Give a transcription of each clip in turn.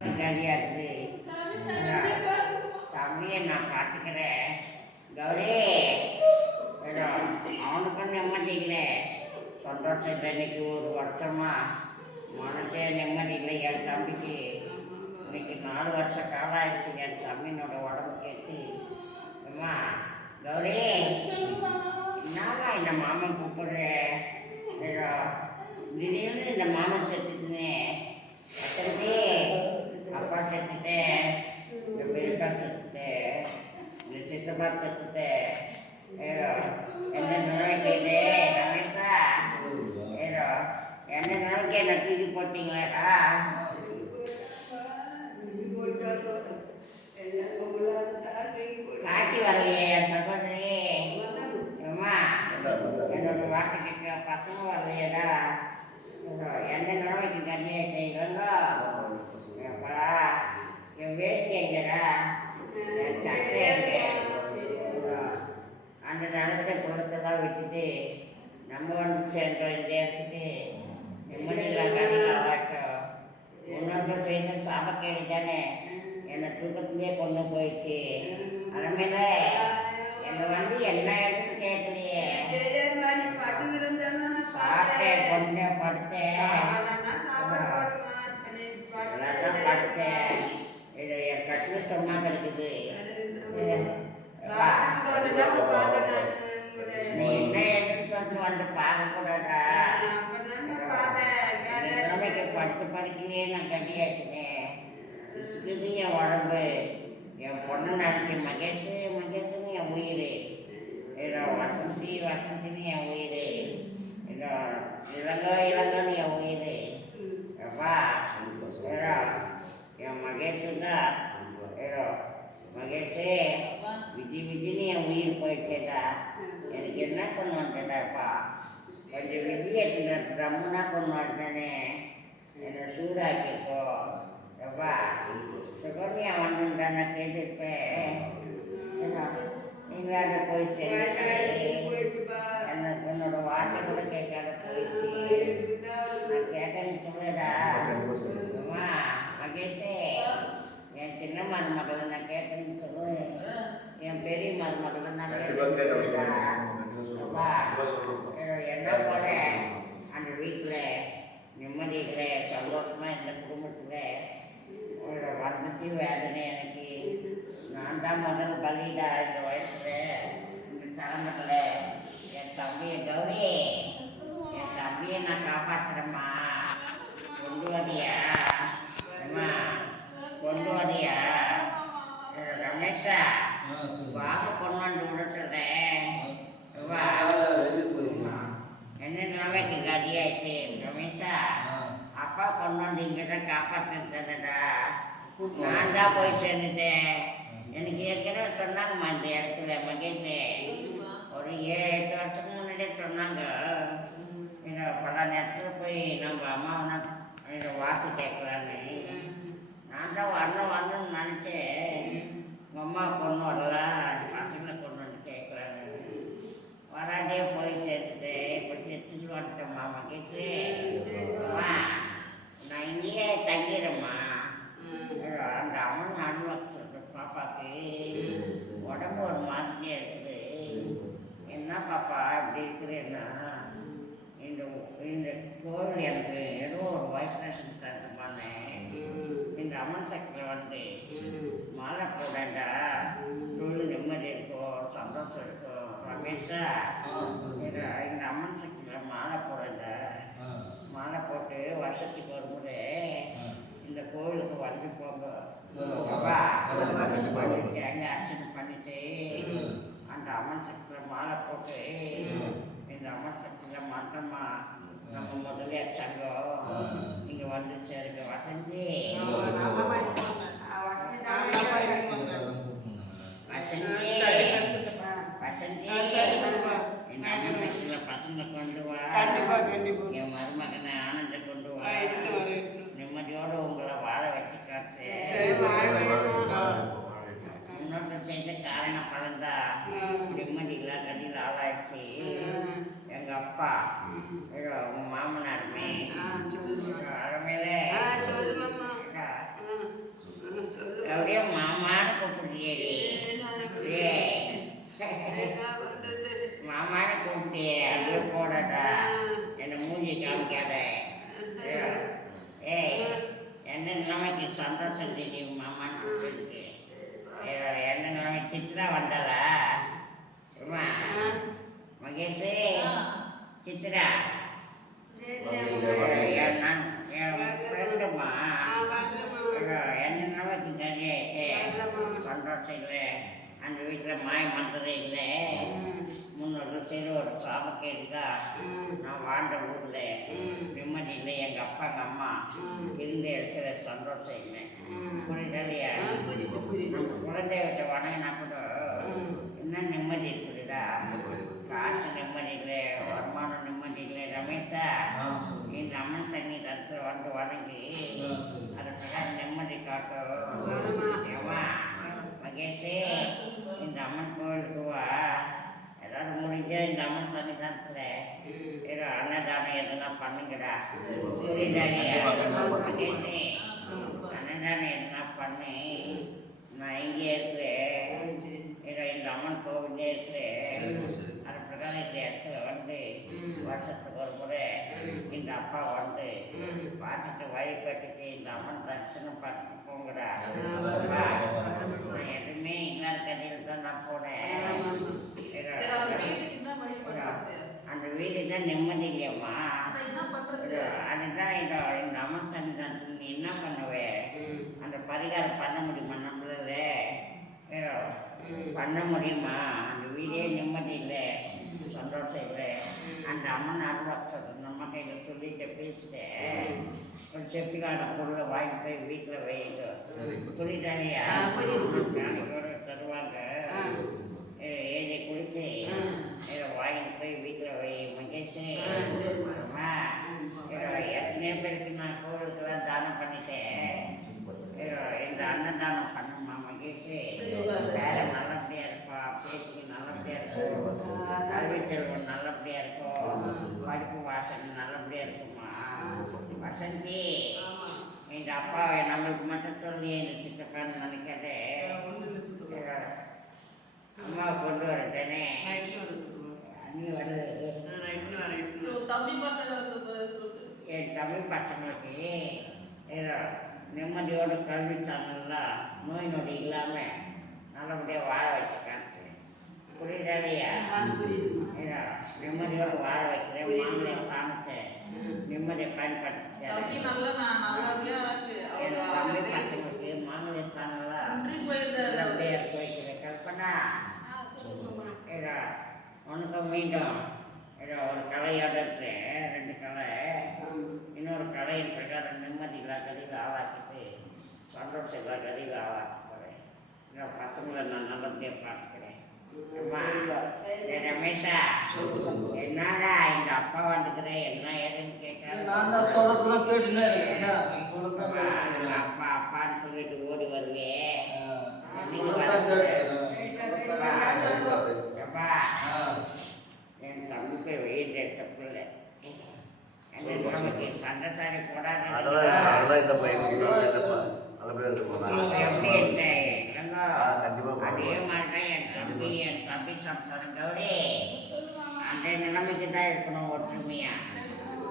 ஜாலியாக இருக்குது தம்பியை நான் பார்த்துக்கிறேன். கௌரி ஏதோ அவனுக்கும் நிம்மதி இல்லை சந்தோஷம் இன்னைக்கு ஒரு வருஷமா மனசே நிம்மதி இல்லை என் தம்பிக்கு. இன்னைக்கு நாலு வருஷ காலம் ஆயிடுச்சு என் தம்பினோட உடம்பு கேட்டு. நிலைக்கு என்ன தூக்கி போட்டீங்களேடா அதனால என்னை வந்து என்ன எடுத்து கேட்கலையே சாப்பிட்டேன் கொண்டேன் படுத்தேன் எல்லாம் படுத்தேன் இது என் கட்டில் சொன்னா இருக்குது நீ என்ன எடுத்து சொல்லிட்டு வந்து பார்க்கக்கூடாதா? நிலைமைக்கு படுத்து படுக்கலையே நான் கட்டியாச்சுனே. இசுக்குது உடம்பு. என் பொண்ணு நினச்சி மகேஷ் மகேஷ்னு என் உயிர் ஏதோ வசந்தி வசந்தின்னு என் உயிர் ஏதோ இளங்கோ இளங்கோன்னு என் உயிர் அப்பா ஏதோ என் மகேஷ் தான் ஏதோ மகேஷே விஜி விஜின்னு என் உயிர் போயிடுச்சேடா எனக்கு என்ன கொண்டு வந்தேடாப்பா கொஞ்சம் விதி எடுத்துன ட்ரம்முனா கொண்டு வந்தேனே என்னை சூடாக்கிக்கோ எப்பா சுகன்யா வந்துட்டா நான் கேட்டுருப்பேன் ஏதோ நீங்கள் அதை போயிடுச்சு எனக்கு உன்னோட வார்த்தை கூட கேட்காத போயிடுச்சு நான் கேட்டேன்னு சொல்லுடா அம்மா மகேஷே என் சின்ன மருமகளை நான் கேட்டேன்னு சொல்லு என் பெரிய மருமகளை நான் கேட்டேன் என்ன போல அந்த வீட்டில் நிம்மதியில் சந்தோஷமா இந்த குடும்பத்தில் வர்ணத்தி வேதனை எனக்கு. நான் தான் முதல் பலிடா இந்த வயசுல இந்த தலைமுறையில் என் தம்பியை கௌரி என் தம்பியை நான் காப்பாற்றுறேம்மா கொண்டு வரியா அம்மா கொண்டு வரியா ரமேஷா வாங்க கொண்டு வந்து விட சொல்றேன் வா என்ன நிலைமைக்கு கதியாயிட்டு ரமேஷா அப்பா கொண்டு வந்து இங்கே தான் காப்பாற்றுறதா நான் தான் போய் சேர்ந்துட்டேன். எனக்கு ஏற்கனவே சொன்னாங்கம்மா இந்த இடத்துல மகேஷ். ஒரு ஏழு எட்டு வருஷத்துக்கு முன்னாடியே சொன்னாங்க. இதை பல நேரத்தில் போய் நம்ம அம்மாவை இதை வாக்கு கேட்கலான்னு. நான் தான் வரணும் வரணும்னு நினச்சேன். உங்கள் அம்மா கொண்டு வரலாம் பசங்களை கொண்டு வந்து கேட்கலான்னு வராதே போய் சேர்த்துட்டு இப்போ செத்துட்டு வந்துட்டோம்மா மகேஷ் அம்மா நான் இங்கேயே தங்கிடுறேம்மா ஏதோ அந்த அம்மன் அனுபவம் சொல்கிற பாப்பாக்கு உடம்பு ஒரு மாதிரியே இருக்குது என்ன பாப்பா இப்படி இருக்கிறேன்னா இந்த இந்த கோவில் எனக்கு ஏதோ ஒரு வைப்ரேஷன் தரமானே இந்த அம்மன் சக்தியில் வந்து மாலை போடண்டா தொழில் நிம்மதி ரமேஷா இது அம்மன் சக்தியில் மாலை போடண்டா மாலை போட்டு வருஷத்துக்கு ஒரு முறை இந்த கோவிலுக்கு வந்து போங்க. அர்ச்சனை பண்ணிட்டு அந்த அம்மன் சக்தியில் மாலை போட்டு இந்த அம்மன் சக்தியில் மாற்றமா நம்ம முதல்ல சங்கம் இங்கே வந்து சேருங்க வசந்தி. வசந்தி வசந்தி இந்த அம்மன் சக்தியில் பசங்க கொண்டு வா கண்டிப்பா, கண்டிப்பா. என் மருமகனை ஆனந்த கொண்டு வா ஆயிட்டு வரேன். நிம்மதியோடு உங்களை வாழ வச்சு காட்டு சரி, வாழ வைக்கணும். முன்னோட்டு செய்த காரண பலன்தா நிம்மதியில் கடியில் ஆளாயிடுச்சு எங்க அப்பா ஏதோ உங்க மாமனாருமே ஆ, சொல்லு. அறமையிலே ஆ, சொல்லு மாமா. ஏதா, ஆ. சந்தோஷம் தெரியும் மாமான்னு இருக்கு ஏதோ என்ன நிலைமை சித்ரா வந்தாளா அம்மா மகேஷ் சித்ரா. என் நான் என் ஃப்ரெண்டுமா என்ன நிலைமைக்கு தெரியாது சந்தோஷம் இல்லை. அந்த வீட்டில் மாய மந்திரம் இல்லை. முன்னூறு சரி ஒரு இருக்கா நான் வாழ்ந்த ஊரில் நிம்மதி இல்லை. எங்கள் அப்பா எங்கள் அம்மா இருந்த இடத்துல சந்தோஷம் இல்லை. புரியுதலையா நம்ம குழந்தைய விட்ட வணங்கினா கூட என்ன நிம்மதி இருக்குதுடா? காசு நிம்மதி இல்லை வருமானம் நிம்மதி இல்லை ரமேஷா. இந்த அம்மன் தண்ணி இடத்துல வந்து வணங்கி அது பிரகாரம் நிம்மதி காட்டும். ஏமா மகேஷே இந்த அம்மன் கோவிலுக்கு வா. ஏதாவது முடிஞ்ச இந்த அம்மன் சன்னிதானத்தில் ஏதோ அன்னதானம் எதுனா பண்ணுங்கடா. புரியுதாலியா மகேஷே அன்னதானம் எதுனா பண்ணி. நான் இங்கே இருக்கிறேன். அம்மன் கோவிலே இருக்கிறேன் அது பிரகாரம் இந்த இடத்துல வந்து வருஷத்துக்கு ஒரு முறை இந்த அப்பா வந்து பார்த்துட்டு வழிபட்டுட்டு இந்த அம்மன் தரிசனம் பார்த்துட்டு போங்கடா. நான் எதுவுமே இல்லாத கதையில் தான் நான் போனேன். அந்த வீடு தான் நிம்மதி இல்லையம்மா. அதுதான் இந்த அம்மன் சன்னிதானத்தில் நீ என்ன பண்ணுவே? அந்த பரிகாரம் பண்ண முடியுமா பண்ண முடியுமா? அந்த வீடே நிம்மதி இல்லை. சந்தோஷம் இல்லை. அந்த அம்மன் அருவாக்கிறது நம்ம கையில் சொல்லிட்டு பேசிட்டேன். ஒரு செப்பிக்கான பொருளை வாங்கி போய் வீட்டில் வைங்க புரியுது. நாளைக்கோட தருவாங்க. ஏ- ஏழை குளித்து. இதை வாங்கிட்டு போய் வீட்டில் வை மகேஷ். ஏதோ எத்தனையோ பேருக்கு நான் கோவிலுக்கெல்லாம் தானம் பண்ணிட்டேன் ஏதோ இந்த அன்னதானம் பண்ணுமா மகேஷ் வேலை நல்லபடியா இருப்பா பேச்சுக்கு நல்லபடியா இருக்கும் கல்வி செல்வம் நல்லபடியா இருக்கும். படிப்பு வாசனை நல்லபடியா இருக்குமா? வசந்தி இந்த அப்பாவை நம்மளுக்கு மட்டும் சொல்லி சித்தப்பான்னு நினைக்காதே. ஏதோ அம்மா கொண்டு வரட்டேனே. அண்ணி வருது. என் தமிழ் பசங்களுக்கு நிம்மதியோட கல்வி சாதனம்லாம் நோய் நொடி இல்லாமல் நல்லபடியாக வாழ வச்சுருக்காங்க புரியுதாலையா நிம்மதியோடு வாழ வைக்கிறேன் மாமலை காமிச்சு நிம்மதியை பயன்படுத்தி தமிழ் பசங்களுக்கு மாமலை இருக்க வைக்கிறேன் கல்பனா ஏதோ உனக்கு மீண்டும் ஏதோ ஒரு கலையோட இருக்கிறேன் ரெண்டு கலை. இன்னொரு கலையின் பிரகாரம் நிம்மதி இல்லா கதையில் ஆளாக்கிட்டு சந்தோஷம் இல்லா கதையில் ஆளாக்க போகிறேன் பசங்களை நான் நல்லபடியாக பார்த்துக்கிறேன். ரமேஷா என்னடா இந்த அப்பா வந்துக்கிறேன் என்ன ஏதுன்னு அம்மா, அப்பா அப்பான்னு சொல்லிட்டு ஓடி வருவே. அப்பா என் தம்பிக்கு வெயில் எடுத்த பிள்ளை. அந்த நமக்கு சண்டை சாடி போடாத. எப்படி இருந்த? அதே மாதிரி என் தம்பி என் தம்பி சம்சாரம் கௌரி அந்த நிலைமைக்கு தான் இருக்கணும் ஒற்றுமையா?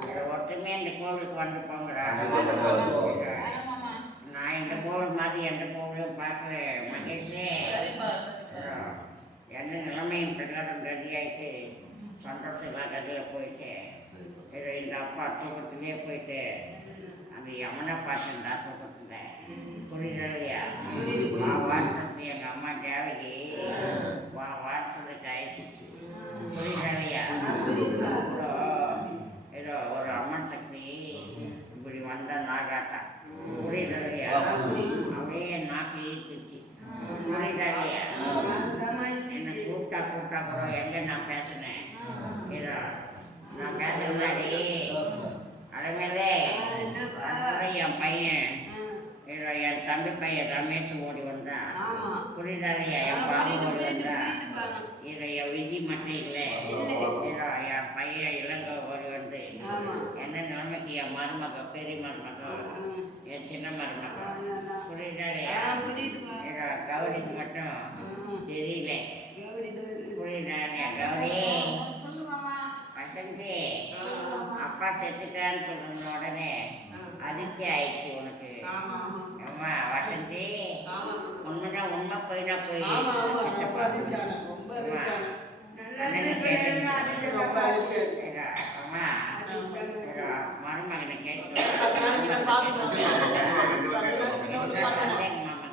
இந்த ஒற்றுமையா இந்த கோவிலுக்கு வந்து போங்கடா. நான் இந்த கோவில் மாதிரி எந்த கோவிலும் பார்க்கல. மகேஷே எந்த நிலைமையும் பிரகாரம் ரெடி ஆயிட்டு சந்தோஷம் கதையில் போயிட்டு சரி இந்த அப்பா தூக்கத்திலே போயிட்டு அந்த யமனை பார்த்துருந்தா தூக்கத்துல. புரியுதலையா வா வாட்டு எங்கள் அம்மா தேவகி வா வாட்டு அழைச்சிச்சு புரியுதலையா அப்புறம் ஏதோ ஒரு அம்மன் சக்தி இப்படி வந்த நாகாட்டா புரியுதலையா அப்படியே நாக்கு இழுத்துச்சு. புரியுதலையா என்ன கூப்பிட்டா கூப்பிட்டா எங்க நான் பேசினேன்? ஏதோ நான் அதனாலே அதுக்கப்புறம் என் பையன். என் தம்பி பையன் ரமேஷ் ஓடி வந்தான் புரியுதாலையா என் பாபு ஓடி வந்தான் இதை என் விதி மட்டும் இல்லை என் பையன் இளங்கோ ஓடி வந்து என்ன நிலைமைக்கு என் மருமக பெரிய மருமக என் சின்ன மருமக புரியுதாலையா ஏதோ கௌரிக்கு மட்டும் தெரியல. புரியுதாலையா கௌரி. வசந்தி அப்பா செத்துட்டான்னு சொன்ன உடனே அதிர்ச்சி ஆயிடுச்சு உனக்கு. அம்மா வசந்தி. உண்மைனா உண்மை போயினா போய் ரொம்ப அதிர்ச்சியான ரொம்ப அதிர்ச்சியான. மருமகனை கேட்டு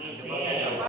கேட்டு